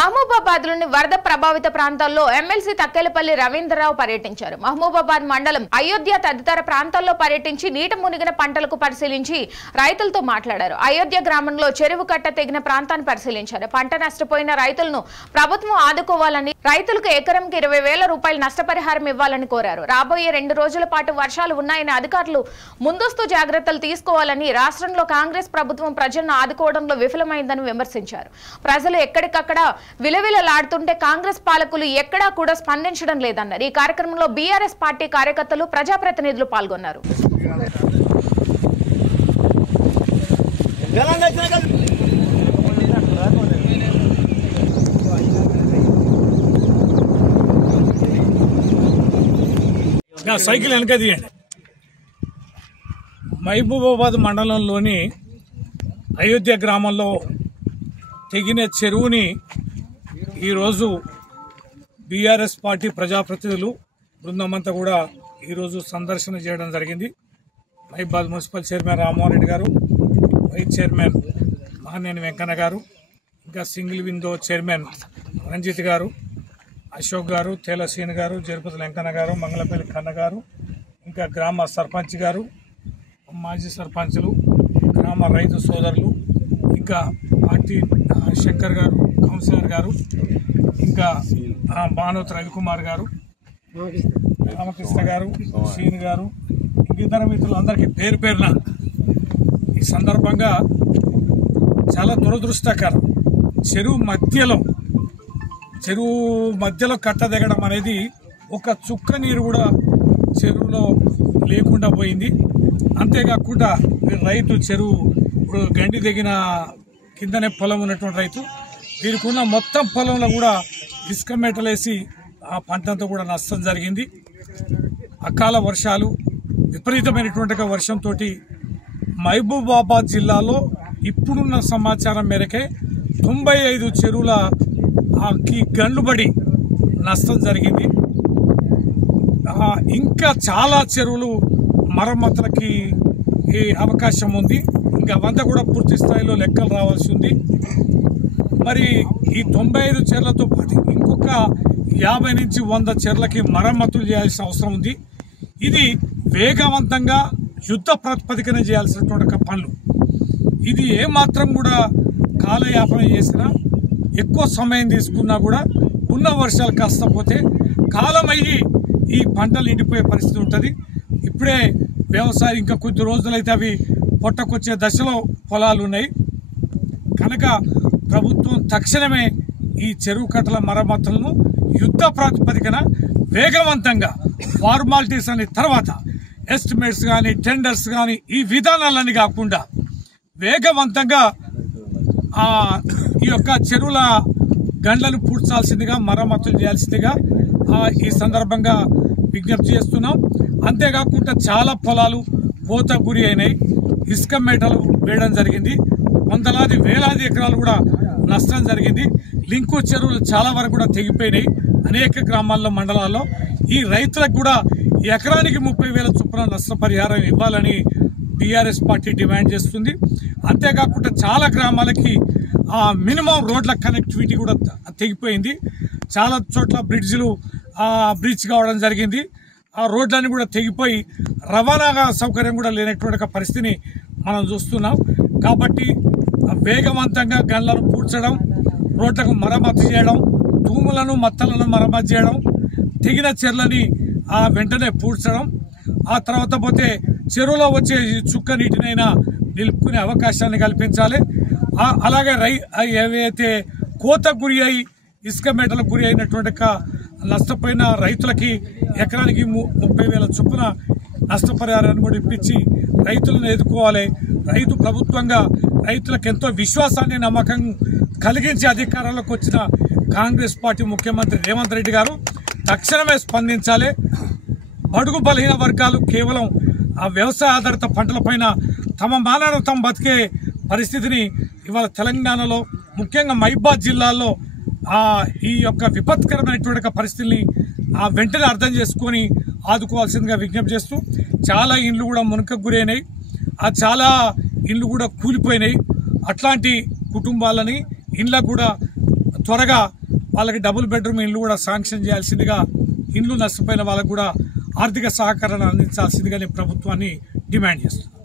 మహబూబాబాద్లోని వరద ప్రభావిత ప్రాంతాల్లో ఎమ్మెల్సీ తక్కెలపల్లి రవీంద్రరావు పర్యటించారు. మహబూబాబాద్ మండలం అయోధ్య తదితర ప్రాంతాల్లో పర్యటించి నీట మునిగిన పంటలకు పరిశీలించి రైతులతో మాట్లాడారు. అయోధ్య గ్రామంలో చెరువు కట్ట తెగిన ప్రాంతాన్ని పరిశీలించారు. పంట నష్టపోయిన రైతులను ప్రభుత్వం ఆదుకోవాలని, రైతులకు ఎకరంకి 20,000 రూపాయల నష్టపరిహారం ఇవ్వాలని కోరారు. రాబోయే 2 రోజుల పాటు వర్షాలు ఉన్నాయని అధికారులు ముందస్తు జాగ్రత్తలు తీసుకోవాలని, రాష్ట్రంలో కాంగ్రెస్ ప్రభుత్వం ప్రజలను ఆదుకోవడంలో విఫలమైందని విమర్శించారు. ప్రజలు ఎక్కడికక్కడ విలవిలలాడుతుంటే కాంగ్రెస్ పాలకులు ఎక్కడా కూడా స్పందించడం లేదన్నారు. ఈ కార్యక్రమంలో బీఆర్ఎస్ పార్టీ కార్యకర్తలు, ప్రజాప్రతినిధులు పాల్గొన్నారు. సైకిల్ వెనక తీయండి. మహబూబాబాద్ మండలంలోని అయోధ్య గ్రామంలో తెగిన చెరువుని ఈరోజు బీఆర్ఎస్ పార్టీ ప్రజాప్రతినిధులు బృందమంతా కూడా ఈరోజు సందర్శన చేయడం జరిగింది. మహబూబాబాద్ మున్సిపల్ చైర్మన్ రామ్మోహన్ రెడ్డి గారు, వైస్ చైర్మన్ మహానేని వెంకన్న గారు, ఇంకా సింగిల్ విండో చైర్మన్ రంజిత్ గారు, అశోక్ గారు, తేలసీన్ గారు, జరుపతి వెంకన్న గారు, మంగళపల్లి కన్న గారు, ఇంకా గ్రామ సర్పంచ్ గారు, మాజీ సర్పంచులు, గ్రామ రైతు సోదరులు, ఇంకా పార్టీ శంకర్ గారు, కౌన్సిలర్ గారు, ఇంకా భానోత్ రవికుమార్ గారు, రామకృష్ణ గారు, సీన్ గారు, ఇతర మిత్రులందరికీ పేరు పేరున ఈ సందర్భంగా చాలా దురదృష్టకరం. చెరువు మధ్యలో కట్ట దిగడం అనేది, ఒక చుక్క నీరు కూడా చెరువులో లేకుండా పోయింది. అంతేకాకుండా రైతు చెరువు ఇప్పుడు గండి దిగిన కిందనే పొలం ఉన్నటువంటి రైతు, వీరికున్న మొత్తం పొలంలో కూడా ఇసుక మెటలేసి ఆ పంటంతా కూడా నష్టం జరిగింది. అకాల వర్షాలు, విపరీతమైనటువంటి వర్షంతో మహబూబాబాద్ జిల్లాలో ఇప్పుడున్న సమాచారం మేరకే 95 చెరువుల గండ్లుబడి నష్టం జరిగింది. ఇంకా చాలా చెరువులు మరమ్మతులకి అవకాశం ఉంది. ఇంకా అవంతా కూడా పూర్తి స్థాయిలో లెక్కలు రావాల్సి ఉంది. మరి ఈ 95 చెర్లతో పాటు ఇంకొక 50 నుంచి 100 చెర్లకి మరమ్మతులు చేయాల్సిన అవసరం ఉంది. ఇది వేగవంతంగా యుద్ధ ప్రాతిపదికన చేయాల్సినటువంటి పనులు. ఇది ఏమాత్రం కూడా కాలయాపన చేసినా, ఎక్కువ సమయం తీసుకున్నా కూడా ఉన్న వర్షాలు కాస్తపోతే కాలమయ్యి ఈ పంటలు ఎండిపోయే పరిస్థితి ఉంటుంది. ఇప్పుడే వ్యవసాయం ఇంకా కొద్ది రోజులైతే అవి పొట్టకొచ్చే దశలో పొలాలు ఉన్నాయి కనుక ప్రభుత్వం తక్షణమే ఈ చెరువు కట్టల మరమ్మతులను యుద్ధ ప్రాతిపదికన వేగవంతంగా ఫార్మాలిటీస్ అని తర్వాత ఎస్టిమేట్స్ కానీ, టెండర్స్ కానీ, ఈ విధానాలన్నీ కాకుండా వేగవంతంగా ఈ యొక్క చెరువుల గండ్లను పూడ్చాల్సిందిగా, మరమ్మతులు చేయాల్సిందిగా ఈ సందర్భంగా విజ్ఞప్తి చేస్తున్నాం. అంతేకాకుండా చాలా పొలాలు కోత గురి అయినాయి, ఇసుక మేటలు వేయడం జరిగింది, వందలాది వేలాది ఎకరాలు కూడా నష్టం జరిగింది. లింకు చెరువులు చాలా వరకు కూడా తెగిపోయినాయి అనేక గ్రామాల్లో, మండలాల్లో. ఈ రైతులకు కూడా ఎకరానికి 30,000 చొప్పున నష్టపరిహారం ఇవ్వాలని బీఆర్ఎస్ పార్టీ డిమాండ్ చేస్తుంది. అంతేకాకుండా చాలా గ్రామాలకి మినిమం రోడ్ల కనెక్టివిటీ కూడా తెగిపోయింది. చాలా చోట్ల బ్రిడ్జ్ కావడం జరిగింది. ఆ రోడ్లన్నీ కూడా తెగిపోయి రవాణా సౌకర్యం కూడా లేనటువంటి పరిస్థితిని మనం చూస్తున్నాం. కాబట్టి వేగవంతంగా గన్లను పూడ్చడం, రోడ్లకు మరమ్మతు చేయడం, తూములను మత్తలను మరమ్మతు చేయడం, తెగిన చెర్లని వెంటనే పూడ్చడం, ఆ తర్వాత పోతే చెరువులో వచ్చే చుక్క నీటినైనా నిలుపుకునే అవకాశాన్ని కల్పించాలి. అలాగే ఏవైతే కోత గురి అయి ఇసుక మేటలకు గురి అయినటువంటి నష్టపోయిన రైతులకి ఎకరానికి 30,000 చొప్పున నష్టపరిహారాన్ని కూడా ఇప్పించి రైతులను ఎదుర్కోవాలి. రైతు ప్రభుత్వంగా రైతులకు ఎంతో విశ్వాసాన్ని, నమ్మకం కలిగించి అధికారంలోకి వచ్చిన కాంగ్రెస్ పార్టీ ముఖ్యమంత్రి రేవంత్ రెడ్డి గారు తక్షణమే స్పందించాలి. బడుగు బలహీన వర్గాలు కేవలం ఆ వ్యవసాయ ఆధారిత పంటలపైన తమ మానవ తమ బతికే పరిస్థితిని ఇవాళ తెలంగాణలో, ముఖ్యంగా మహబూబాబాద్ జిల్లాలో ఈ యొక్క విపత్కరమైనటువంటి పరిస్థితిని వెంటనే అర్థం చేసుకొని ఆదుకోవాల్సిందిగా విజ్ఞప్తి చేస్తూ, చాలా ఇండ్లు కూడా మునకకు గురైనాయి, చాలా ఇండ్లు కూడా కూలిపోయినాయి. అట్లాంటి కుటుంబాలని ఇండ్లకు కూడా త్వరగా వాళ్ళకి డబుల్ బెడ్రూమ్ ఇల్లు కూడా శాంక్షన్ చేయాల్సిందిగా, ఇండ్లు నష్టపోయిన వాళ్ళకు కూడా ఆర్థిక సహకారాన్ని అందించాల్సిందిగా నేను ప్రభుత్వాన్ని డిమాండ్ చేస్తున్నాను.